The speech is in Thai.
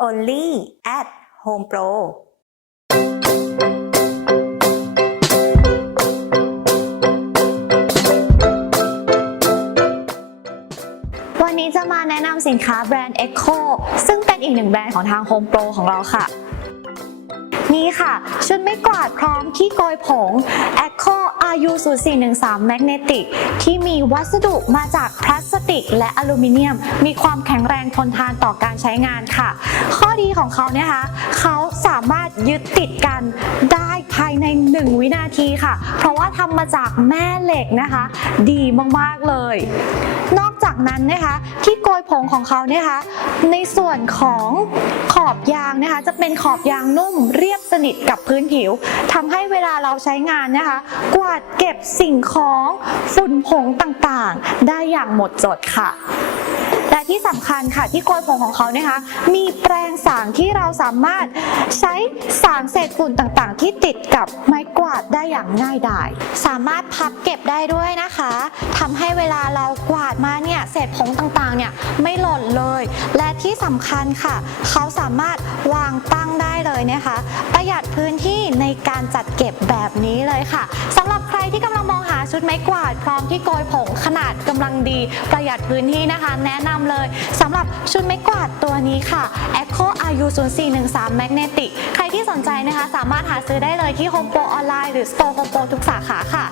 only at Home Pro วันนี้จะมาแนะนำสินค้าแบรนด์ Echo ซึ่งเป็นอีกหนึ่งแบรนด์ของทาง Home Pro ของเราค่ะ นี่ค่ะ ชุดไม่กวาดพร้อมที่โกยผง Echo RU 0 4 1 3 Magnetic ที่มีวัสดุมาจากพลาส ติกและอลูมิเนียม มีความแข็งแรงทนทานต่อการใช้งานค่ะ ข้อดีของเขาเนี่ยคะเขาสามารถยึดติดกันได้ ใน 1 วินาทีค่ะ เพราะว่าทำมาจากแม่เหล็กนะคะ ดีมากๆเลย นอกจากนั้นนะคะที่โกยผงของเขาเนี่ยคะในส่วนของขอบยางนะคะจะเป็นขอบยางนุ่มเรียบสนิทกับพื้นผิวทำให้เวลาเราใช้งานนะคะ กวาดเก็บสิ่งของฝุ่นผงต่างๆ ได้อย่างหมดจดค่ะ และที่สำคัญค่ะที่โกยผงของเขานะคะ มีแปรงสางที่เราสามารถใช้สางเศษฝุ่นต่างๆ ที่ติดกับไม้กวาดได้อย่างง่ายดายสามารถพับเก็บได้ด้วยนะคะทำให้เวลาเรากวาดมาเนี่ยเศษผงต่างๆเนี่ยไม่หล่นเลย และที่สำคัญค่ะ เขาสามารถวางตั้งได้เลยนะคะ ประหยัดพื้นที่ในการจัดเก็บแบบนี้เลยค่ะสำหรับใครที่กำลังมอง ดไม้กวาดพร้อมที่โกยผงขนาดกำลังดีประหยัดพื้นที่นะคะ แนะนำเลยสำหรับชุดไม้กวาดตัวนี้ค่ะ Echo RU 0 4 1 3 Magnetic ใครที่สนใจนะคะ สามารถหาซื้อได้เลยที่ Home Pro ออนไลน์หรือ Store Home Pro ทุกสาขาค่ะ